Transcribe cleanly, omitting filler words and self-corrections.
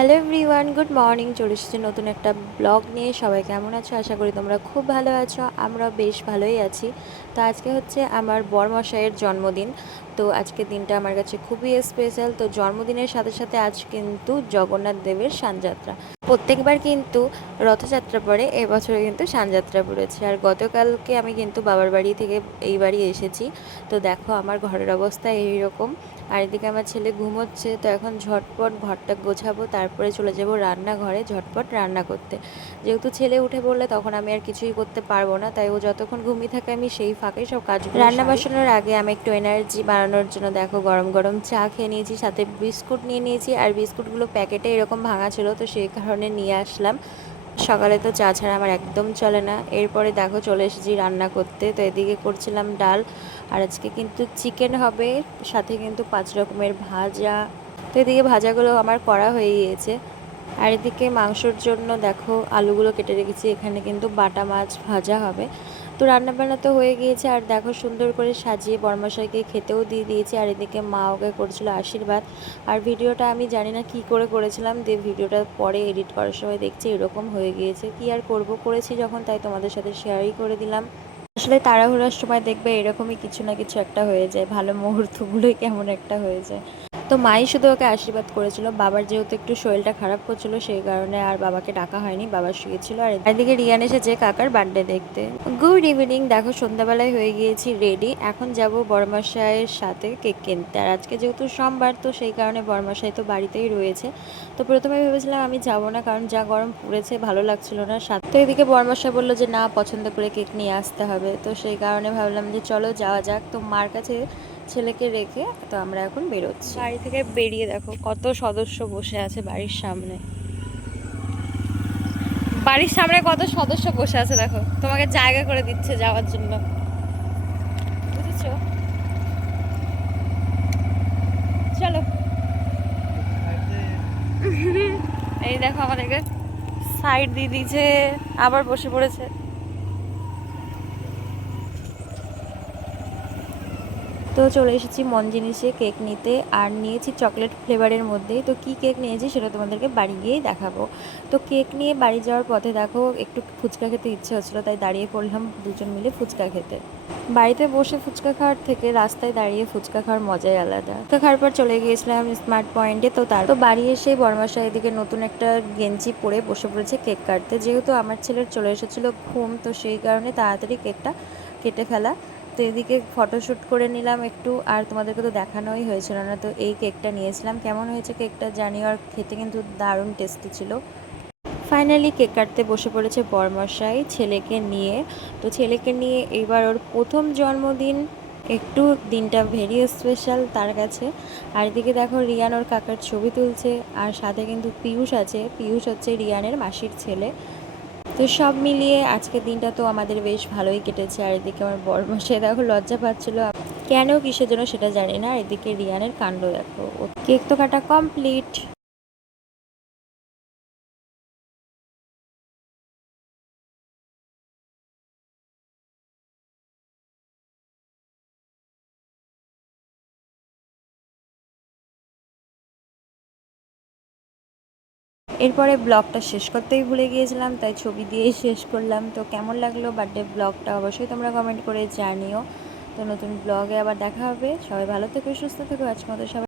Hello everyone, good morning. চলে এসেছি নতুন একটা ব্লগ নিয়ে। সবাই কেমন আছো? আশা করি তোমরা খুব ভালো আছো। আমরা বেশ ভালোই আছি। তো আজকে হচ্ছে আমার বরমশাইয়ের জন্মদিন। তো আজকের দিনটা আমার কাছে খুবই স্পেশাল। তো জন্মদিনের সাথে সাথে আজ কিন্তু জগন্নাথ দেবের সানযাত্রা। প্রত্যেকবার কিন্তু রথযাত্রা পড়ে, এবছরে কিন্তু সানযাত্রা পড়েছে। আর গতকালকে আমি কিন্তু বাবার বাড়ি থেকে এই বাড়ি এসেছি। তো দেখো আমার ঘরের অবস্থা এইরকম। আর এদিকে আমার ছেলে ঘুমোচ্ছে। তো এখন ঝটপট ঘরটা গোছাবো, তারপরে চলে যাব রান্নাঘরে ঝটপট রান্না করতে। যেহেতু ছেলে উঠে পড়লে তখন আমি আর কিছুই করতে পারবো না, তাই ও যতক্ষণ ঘুমিয়ে থাকে আমি সেই ফাঁকে সব কাজগুলো রান্না বসানোর আগে আমি একটু এনার্জি বাড়ানোর জন্য দেখো গরম গরম চা খেয়ে নিয়েছি, সাথে বিস্কুট নিয়ে নিয়েছি। আর বিস্কুটগুলো প্যাকেটে এরকম ভাঙা ছিল, তো সেই কারণে নিয়ে আসলাম। সকালে তো চা ছাড়া আমার একদম চলে না। এরপরে দেখো চলে এসেছি রান্না করতে। তো এদিকে করছিলাম ডাল, আর আজকে কিন্তু চিকেন হবে, সাথে কিন্তু 5 রকমের ভাজা। তো এদিকে ভাজাগুলো আমার করা হয়ে গিয়েছে। আর এদিকে মাংসর জন্য দেখো আলুগুলো কেটে রেখেছি। এখানে কিন্তু বাটা মাছ ভাজা হবে। তো রান্নাবান্না তো হয়ে গিয়েছে। আর দেখো সুন্দর করে সাজিয়ে বরমশাইকে খেতেও দিয়ে দিয়েছি। আর এদিকে মা ওকে করছিল আশীর্বাদ। আর ভিডিওটা আমি জানি না কি করে করেছিলাম, দিয়ে ভিডিওটা পরে এডিট করার সময় দেখছি এরকম হয়ে গিয়েছে। কি আর করব, করেছি যখন তাই তোমাদের সাথে শেয়ারই করে দিলাম। আসলে তাড়াহুড়োর সময় দেখবে এরকমই কিছু না কিছু একটা হয়ে যায়, ভালো মুহূর্তগুলোই কেমন একটা হয়ে যায়। তো মাই শুধু ওকে আশীর্বাদ করেছিল। বাবার যেহেতু একটু শরীরটা খারাপ করছিল সেই কারণে আর বাবাকে ডাকা হয়নি, বাবা শুয়েছিল। আর এদিকে রিয়ান এসেছে কাকার বার্থডে দেখতে। Good evening. দেখো সন্ধ্যাবেলায় হয়ে গিয়েছি রেডি। এখন যাব বড়মশাইয়ের সাথে কেক কিনতে। আর আজকে যেহেতু সোমবার, তো সেই কারণে বড়মশাই তো বাড়িতেই রয়েছে। তো প্রথমে ভেবেছিলাম আমি যাব না, কারণ যা গরম পড়েছে ভালো লাগছিল না। সাথে এদিকে বড়মশাই বললো যে না, পছন্দ করে কেক নিয়ে আসতে হবে। তো সেই কারণে ভাবলাম যে চলো যাওয়া যাক। তো মার কাছে ছেলেকে রেখে তো আমরা এখন বেরোচ্ছি। বাড়ি থেকে বেরিয়ে দেখো কত সদস্য বসে আছে বাড়ির সামনে। বাড়ির সামনে কত সদস্য বসে আছে দেখো, তোমাকে জায়গা করে দিচ্ছে যাওয়ার জন্য, বুঝেছো? চলো। এই দেখো আমাদেরকে সাইড দিয়ে দিয়েছে, আবার বসে পড়েছে। তো চলে এসেছি মন জিনিসে কেক নিতে। আর নিয়েছি চকলেট ফ্লেভারের মধ্যেই। তো কি কেক নিয়েছি সেটা তোমাদেরকে বাড়ি গিয়েই দেখাবো। তো কেক নিয়ে বাড়ি যাওয়ার পথে দেখো একটু ফুচকা খেতে ইচ্ছে হচ্ছিলো, তাই দাঁড়িয়ে পড়লাম দুজন মিলে ফুচকা খেতে। বাড়িতে বসে ফুচকা খাওয়ার থেকে রাস্তায় দাঁড়িয়ে ফুচকা খাওয়ার মজাই আলাদা। ফুচকা খাওয়ার পর চলে গিয়েছিলাম স্মার্ট পয়েন্টে। তো তারপর বাড়ি এসে বড়মশাই এদিকে নতুন একটা গেঞ্জি পরে বসে পড়েছে কেক কাটতে। যেহেতু আমার ছেলের চলে এসেছিলো ঘুম, তো সেই কারণে তাড়াতাড়ি কেকটা কেটে ফেলা। তো এদিকে ফটোশ্যুট করে নিলাম একটু। আর তোমাদেরকে তো দেখানোই হয়েছিল না, তো এই কেকটা নিয়েছিলাম। কেমন হয়েছে কেকটা জানিও, আর খেতে কিন্তু দারুণ টেস্টি ছিল। ফাইনালি কেক কাটতে বসে পড়েছে বরমশাই ছেলেকে নিয়ে। তো ছেলেকে নিয়ে এবার ওর প্রথম জন্মদিন, একটু দিনটা ভেরি স্পেশাল তার কাছে। আর এদিকে দেখো রিয়ান ওর কাকার ছবি তুলছে। আর সাথে কিন্তু পিয়ুষ আছে, পিয়ুষ হচ্ছে রিয়ানের মাসির ছেলে। তো সব মিলিয়ে আজকের দিনটা তো আমাদের বেশ ভালোই কেটেছে। আর এদিকে আমার বরমশাই দেখো লজ্জা পাচ্ছিল, কেন কিসের জন্য সেটা জানি না। আর এদিকে রিয়ানের কাণ্ড দেখো, কেক তো কাটা কমপ্লিট। এরপরে ব্লগটা শেষ করতেই ভুলে গিয়েছিলাম, তাই ছবি দিয়েই শেষ করলাম। তো কেমন লাগলো বার্থডে ব্লগটা অবশ্যই তোমরা কমেন্ট করে জানিও। তো নতুন ব্লগে আবার দেখা হবে। সবাই ভালো থেকো, সুস্থ থেকো। আজকের মতো সবাই